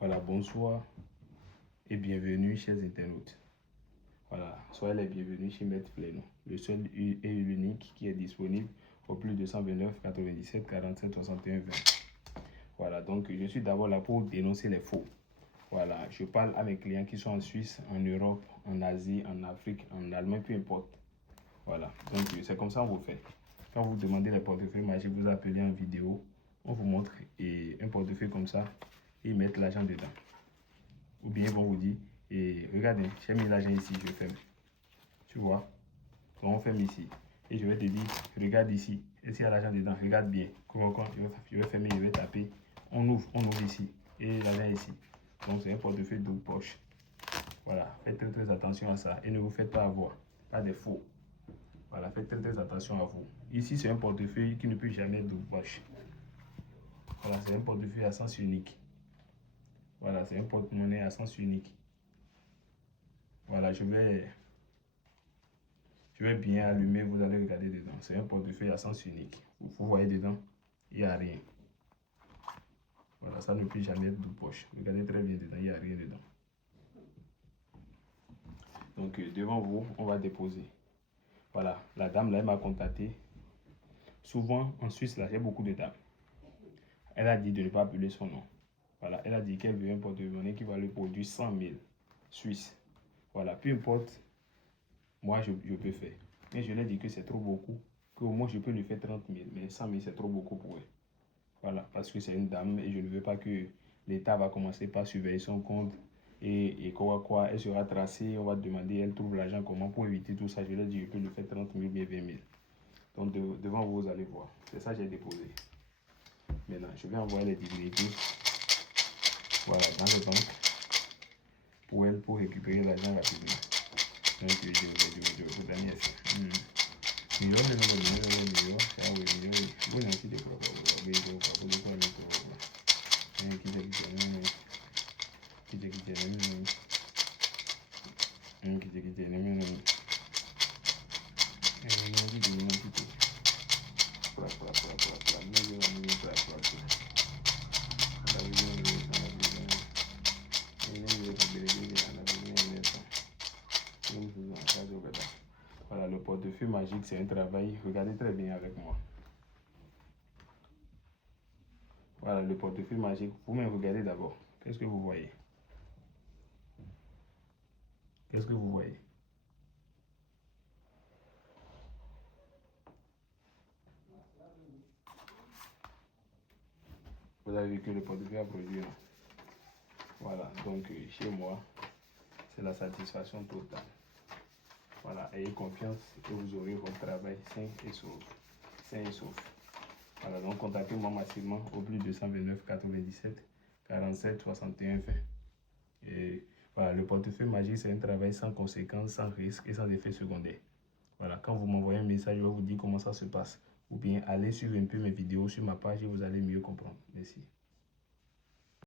Voilà, bonsoir et bienvenue chers internautes. Voilà, soyez les bienvenus chez Maître Fleno, le seul et l'unique qui est disponible au plus de 129 97 47 61 20. Voilà, donc je suis d'abord là pour dénoncer les faux. Voilà, je parle à mes clients qui sont en Suisse, en Europe, en Asie, en Afrique, en Allemagne, peu importe. Voilà, donc c'est comme ça qu'on vous fait. Quand vous demandez les portefeuilles magiques, vous appelez en vidéo, on vous montre et un portefeuille comme ça, ils mettent l'argent dedans. Ou bien ils vont vous dire, et regardez, j'ai mis l'argent ici, je ferme. Tu vois? Donc on ferme ici. Et je vais te dire, regarde ici. Et s'il y a l'argent dedans, regarde bien. Je vais fermer, je vais taper. On ouvre ici. Et l'argent ici. Donc c'est un portefeuille double poche. Voilà, faites très attention à ça. Et ne vous faites pas avoir. Pas des faux. Voilà, faites très attention à vous. Ici, c'est un portefeuille qui ne peut jamais être double poche. Voilà, c'est un portefeuille à sens unique. Voilà, c'est un porte-monnaie à sens unique. Voilà, je vais bien allumer, vous allez regarder dedans. C'est un portefeuille à sens unique. Vous voyez dedans, il n'y a rien. Voilà, ça ne peut jamais être de poche. Regardez très bien dedans, il n'y a rien dedans. Donc, devant vous, on va déposer. Voilà, la dame là, elle m'a contacté. Souvent, en Suisse, là, j'ai beaucoup de dames. Elle a dit de ne pas appeler son nom. Voilà, elle a dit qu'elle veut un porte-monnaie qui va lui produire 100 000 Suisse. Voilà, peu importe, moi, je peux faire. Mais je lui ai dit que c'est trop beaucoup, qu'au moins je peux lui faire 30 000. Mais 100 000, c'est trop beaucoup pour elle. Voilà, parce que c'est une dame et je ne veux pas que l'État va commencer par surveiller son compte et quoi, elle sera tracée, on va demander, elle trouve l'argent comment pour éviter tout ça. Je lui ai dit, je peux lui faire 30 000, bien 20 000. Donc devant vous, vous allez voir. C'est ça que j'ai déposé. Maintenant, je vais envoyer les divinités, voilà, dans les banques pour elle, pour récupérer l'argent rapidement. Donc je vous donne ça. Voilà, le portefeuille magique, c'est un travail. Regardez très bien avec moi. Voilà, le portefeuille magique. Vous me regardez d'abord. Qu'est-ce que vous voyez? Qu'est-ce que vous voyez? Vous avez vu que le portefeuille a produit. Voilà, donc chez moi, c'est la satisfaction totale. Voilà, ayez confiance et vous aurez votre travail sain et sauf. Sain et sauf. Voilà, donc contactez-moi massivement au plus 229 97 47 61 20. Et voilà, le portefeuille magique, c'est un travail sans conséquences, sans risque et sans effet secondaire. Voilà, quand vous m'envoyez un message, je vais vous dire comment ça se passe. Ou bien allez suivre un peu mes vidéos sur ma page et vous allez mieux comprendre. Merci.